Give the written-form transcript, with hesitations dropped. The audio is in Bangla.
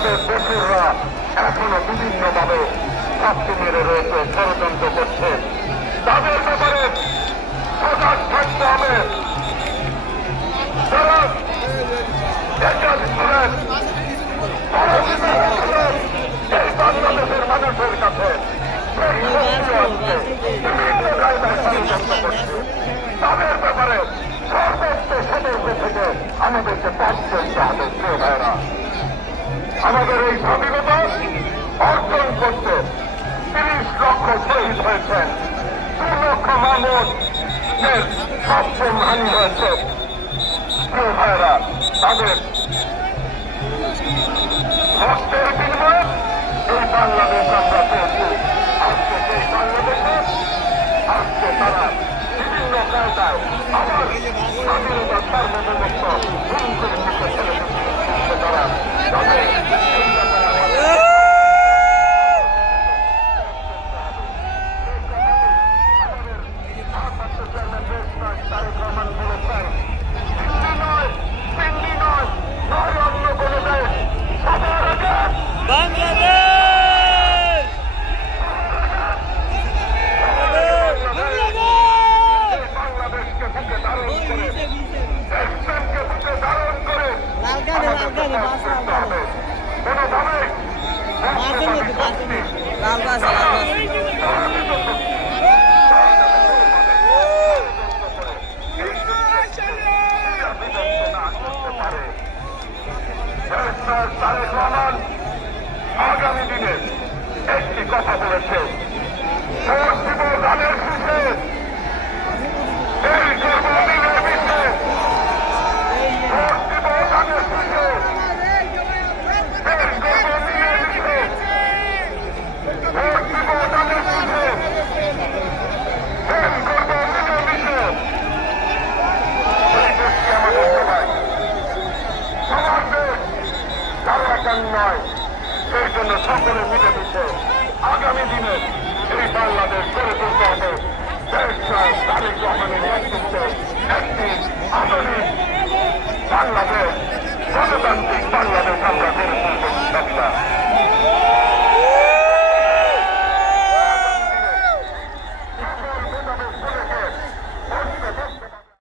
আমাদের দোসররা এখনো বিভিন্নভাবে ছাত্রী মেরে রয়েছে, ষড়যন্ত্র করছে। তাদের ব্যাপারে সজাগ থাকতে হবে। তারা এই বাংলাদেশের মানুষের কাছে তাদের ব্যাপারে সর্বোচ্চ সতর্ক থেকে আমাদেরকে পথ চলতে হবে। প্রিয় ভাইরা, আমাদের এই স্বাধীনতা অর্জন করতে ৩০ লক্ষ শহীদ হয়েছেন, ২ লক্ষ মানুষের সক্ষম হানি হয়েছে। প্রিয় ভাইরা, তাদের রক্তের বিনিময়ে এই বাংলাদেশ আমরা পেয়েছি। আজকে সেই বাংলাদেশে আজকে তারা বিভিন্ন কায়দায় আবার স্বাধীনতা সার্বভৌমত্ব হুমকির মুখে ফেলে দিচ্ছে। তারা তাদের আগামী দিনে একটি কথা বলেছে, ধানের শীষে